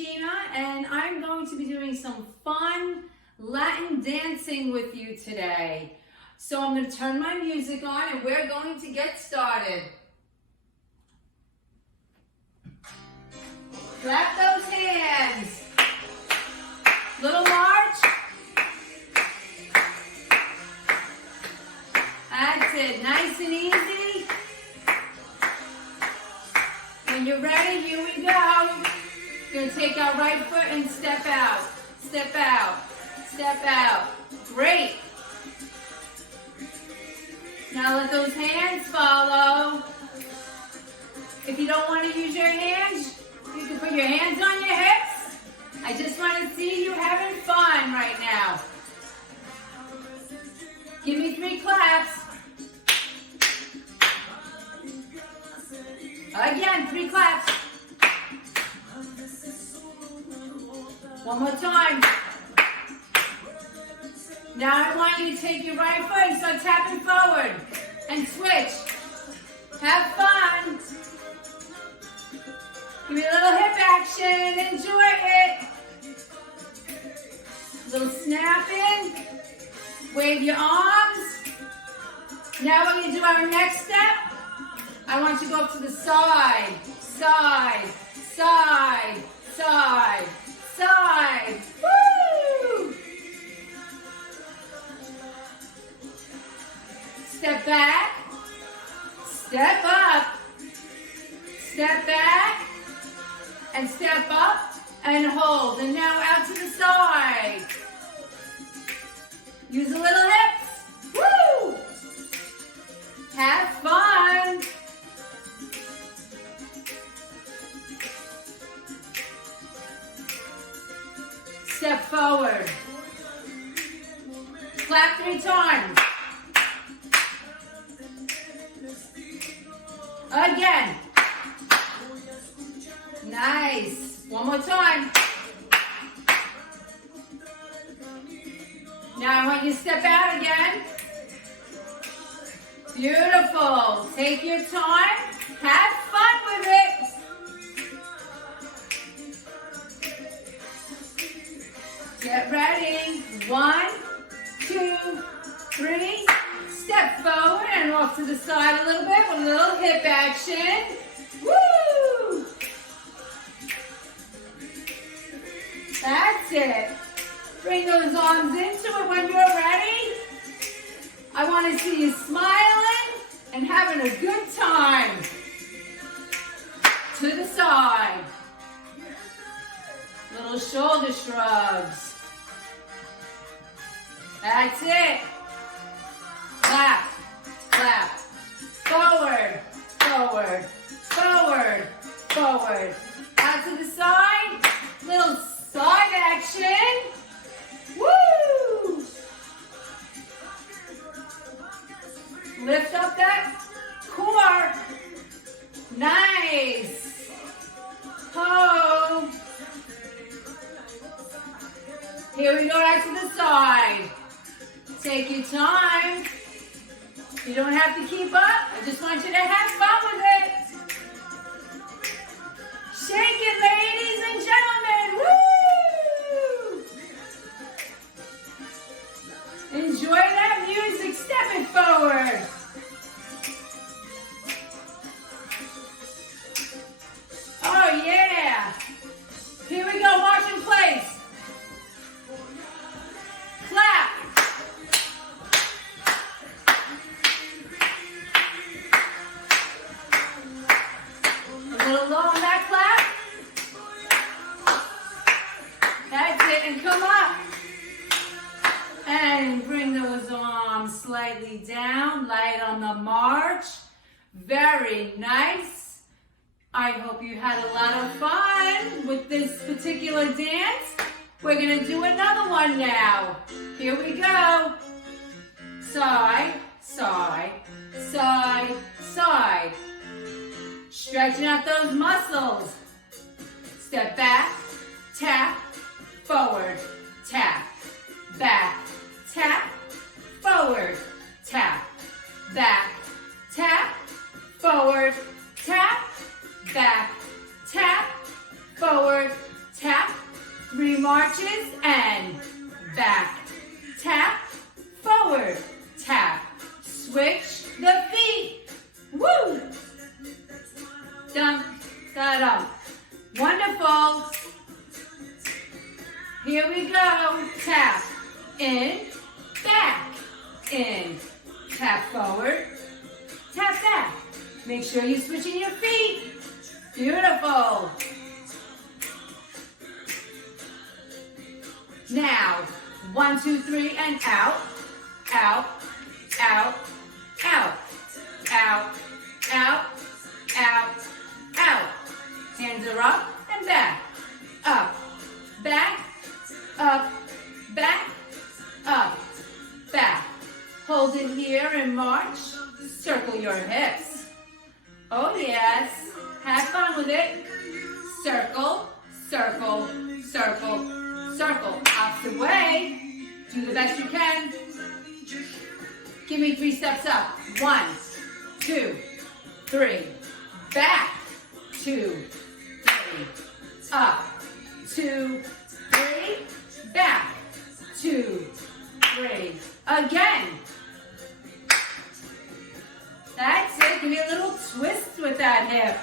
Gina, and I'm going to be doing some fun Latin dancing with you today. So I'm going to turn my music on and we're going to get started. Clap those hands. Little march. That's it, nice and easy. When you're ready, here we go. We're gonna take our right foot and step out. Step out, step out. Great. Now let those hands follow. If you don't want to use your hands, you can put your hands on your hips. I just want to see you having fun right now. Give me 3 claps. Again, 3 claps. One more time. Now I want you to take your right foot and start tapping forward and switch. Have fun. Give me a little hip action. Enjoy it. Little snapping. Wave your arms. Now we're going to do our next step. I want you to go up to the side, side, side, side, side. Woo! Step back, step up, step back, and step up and hold. And now out to the side. Use a little hips. Woo! Have fun. Step forward. Clap 3 times. Again. Nice. One more time. Now I want you to step out again. Beautiful. Take your time. Have fun with it. Get ready. 1, 2, 3. Step forward and off to the side a little bit with a little hip action. Woo! That's it. Bring those arms into it when you're ready. I want to see you smiling and having a good time. To the side. Little shoulder shrugs. That's it. Clap, clap. Forward, forward, forward, forward. Out to the side. Little side action. Woo! Lift up that core. Nice. Ho. Here we go, out to the side. Take your time. You don't have to keep up. I just want you to have fun with it. Shake it, ladies and gentlemen. Woo! Enjoy that music. Step it forward. Oh, yeah. Here we go. Watch in place. Clap. A little low on that clap. That's it. And come up. And bring those arms slightly down. Light on the march. Very nice. I hope you had a lot of fun with this particular dance. We're going to do another one now. Here we go. Side, side, side, side. Stretching out those muscles. Step back, tap, forward, tap, back, tap, forward, tap, back, tap, forward, tap, back, tap, forward, tap. Tap forward, tap back. Make sure you're switching your feet. Beautiful. Now, 1, 2, 3, and out, out, out, out, out, out, out, out. Hands are up and back, up, back, up, back, up, back. Hold it here and march. Circle your hips. Oh yes, have fun with it. Circle, circle, circle, circle. Opposite way. Do the best you can. Give me 3 steps up. 1, 2, 3. Back. 2, 3. Up. 2, 3. Back. 2, 3. Again. That's it. Give me a little twist with that hip.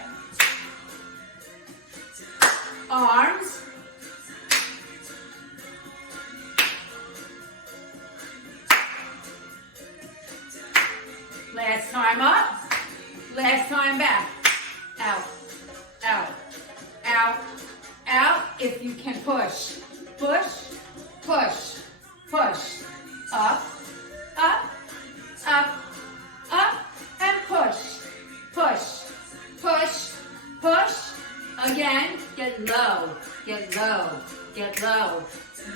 Arms. Last time up. Last time back. Out. Out. Out. Out. If you can push. Push. Push. Push. Up. Up. Up. Up. And push. Push. Push. Push. Again. Get low. Get low. Get low.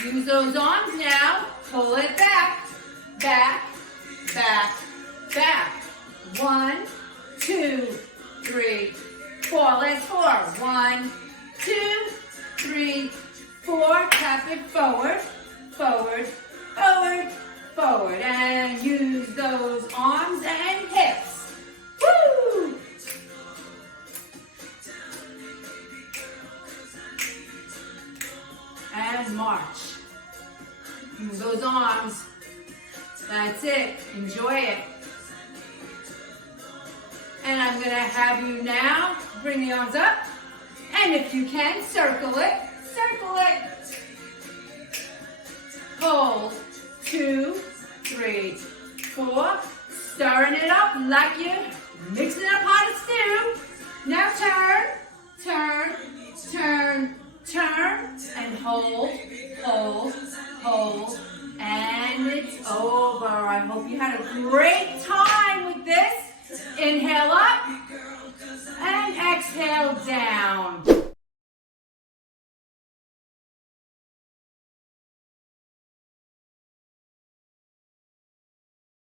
Use those arms now. Pull it back. Back. Back. Back. 1, 2, 3, 4. Last 4. 1, 2, 3, 4. Tap it forward, forward, forward, forward. And use those arms and hips. Woo! And march. Move those arms. That's it. Enjoy it. And I'm going to have you now bring the arms up. And if you can, circle it. Circle it. Hold. 2, 3, 4. Stirring it up like you're mixing up hot stew. Now turn, turn, turn, turn. And hold, hold, hold. And it's over. I hope you had a great time with this. Inhale up and exhale down.